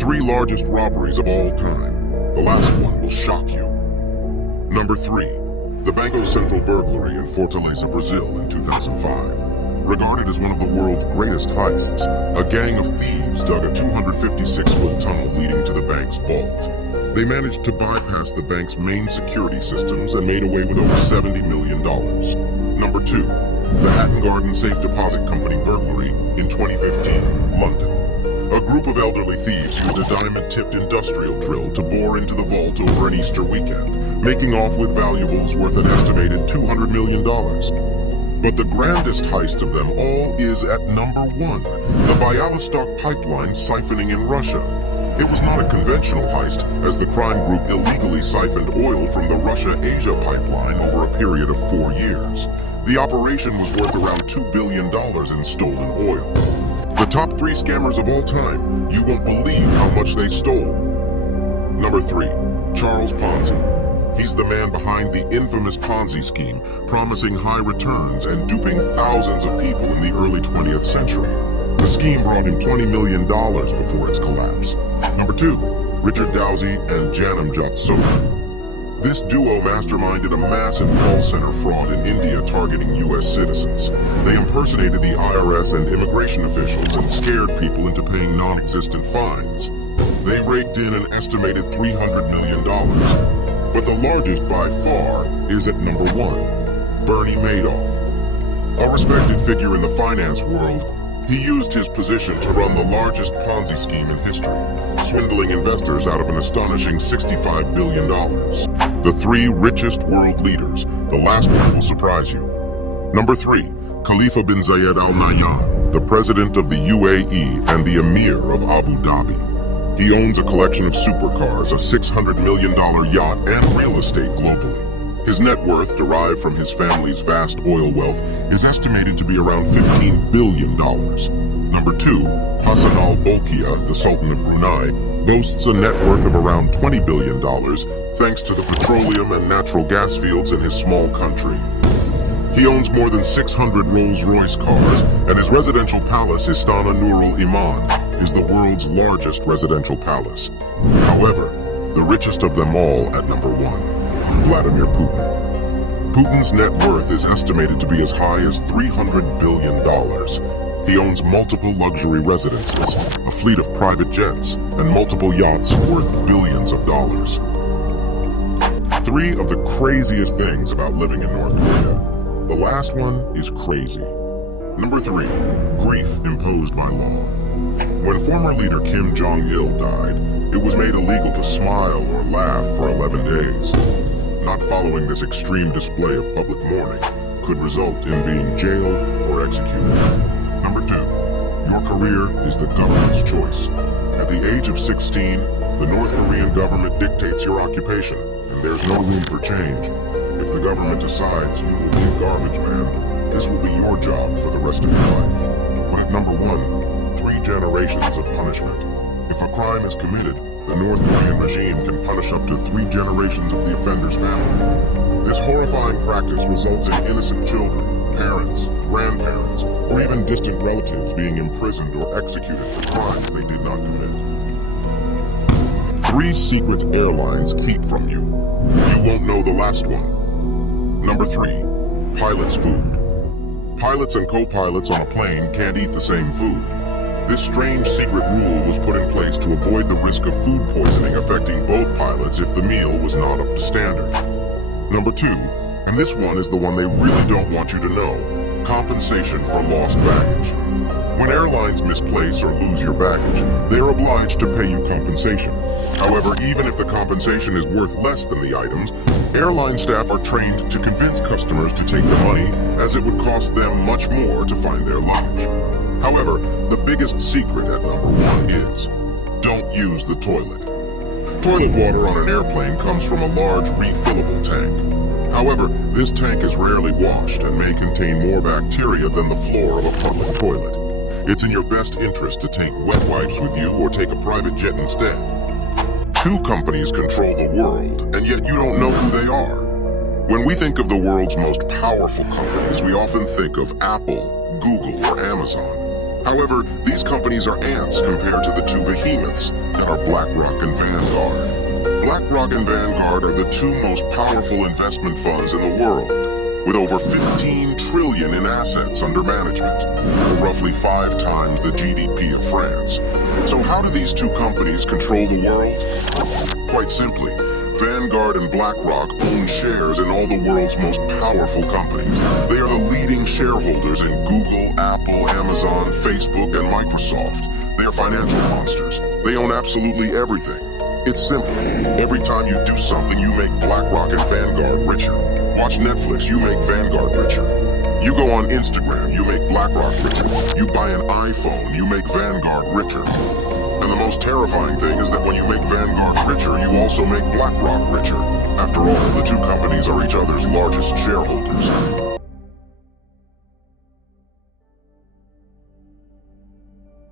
3 largest robberies of all time. The last one will shock you. Number 3. The Banco Central burglary in Fortaleza, Brazil in 2005. Regarded as one of the world's greatest heists, a gang of thieves dug a 256-foot tunnel leading to the bank's vault. They managed to bypass the bank's main security systems and made away with over $70 million. Number 2. The Hatton Garden Safe Deposit Company burglary in 2015, London. A group of elderly thieves used a diamond-tipped industrial drill to bore into the vault over an Easter weekend, making off with valuables worth an estimated $200 million. But the grandest heist of them all is at number 1, the Bialystok pipeline siphoning in Russia. It was not a conventional heist, as the crime group illegally siphoned oil from the Russia-Asia pipeline over a period of 4 years. The operation was worth around $2 billion in stolen oil. The top 3 scammers of all time, you won't believe how much they stole. Number 3. Charles Ponzi. He's the man behind the infamous Ponzi scheme, promising high returns and duping thousands of people in the early 20th century. The scheme brought him $20 million before its collapse. Number 2. Richard Dowsey and Janamjot Soni. This duo masterminded a massive call center fraud in India targeting U.S. citizens. They impersonated the IRS and immigration officials and scared people into paying non-existent fines. They raked in an estimated $300 million. But the largest by far is at number 1, Bernie Madoff. A respected figure in the finance world, he used his position to run the largest Ponzi scheme in history, swindling investors out of an astonishing $65 billion. The 3 richest world leaders. The last one will surprise you. Number 3, Khalifa bin Zayed Al Nahyan, the president of the UAE and the emir of Abu Dhabi. He owns a collection of supercars, a $600 million yacht, and real estate globally. His net worth, derived from his family's vast oil wealth, is estimated to be around $15 billion. Number 2, Hassan al-Bolkiah, the Sultan of Brunei, boasts a net worth of around $20 billion, thanks to the petroleum and natural gas fields in his small country. He owns more than 600 Rolls-Royce cars, and his residential palace, Istana Nurul Iman, is the world's largest residential palace. However, the richest of them all at number 1, Vladimir Putin. Putin's net worth is estimated to be as high as $300 billion. He owns multiple luxury residences, a fleet of private jets, and multiple yachts worth billions of dollars. 3 of the craziest things about living in North Korea. The last one is crazy. Number 3, grief imposed by law. When former leader Kim Jong-il died, it was made illegal to smile or laugh for 11 days. Not following this extreme display of public mourning could result in being jailed or executed. Number 2, your career is the government's choice. At the age of 16, the North Korean government dictates your occupation, and there's no room for change. If the government decides you will be a garbage man, this will be your job for the rest of your life. But at number 1, 3 generations of punishment. If a crime is committed, the North Korean regime can punish up to 3 generations of the offender's family. This horrifying practice results in innocent children, parents, grandparents, or even distant relatives being imprisoned or executed for crimes they did not commit. 3 secrets airlines keep from you. You won't know the last one. Number 3, pilot's food. Pilots and co-pilots on a plane can't eat the same food. This strange secret rule was put in place to avoid the risk of food poisoning affecting both pilots if the meal was not up to standard. Number 2, and this one is the one they really don't want you to know, compensation for lost baggage. When airlines misplace or lose your baggage, they are obliged to pay you compensation. However, even if the compensation is worth less than the items, airline staff are trained to convince customers to take the money, as it would cost them much more to find their luggage. However, the biggest secret at number 1 is, don't use the toilet. Toilet water on an airplane comes from a large refillable tank. However, this tank is rarely washed and may contain more bacteria than the floor of a public toilet. It's in your best interest to take wet wipes with you or take a private jet instead. 2 companies control the world, and yet you don't know who they are. When we think of the world's most powerful companies, we often think of Apple, Google, or Amazon. However, these companies are ants compared to the two behemoths that are BlackRock and Vanguard. BlackRock and Vanguard are the two most powerful investment funds in the world, with over 15 trillion in assets under management, or roughly 5 times the GDP of France. So how do these two companies control the world? Quite simply, Vanguard and BlackRock own shares in all the world's most powerful companies. They are the leading shareholders in Google, Apple, Amazon, Facebook, and Microsoft. They are financial monsters. They own absolutely everything. It's simple. Every time you do something, you make BlackRock and Vanguard richer. Watch Netflix, you make Vanguard richer. You go on Instagram, you make BlackRock richer. You buy an iPhone, you make Vanguard richer. And the most terrifying thing is that when you make Vanguard richer, you also make BlackRock richer. After all, the two companies are each other's largest shareholders.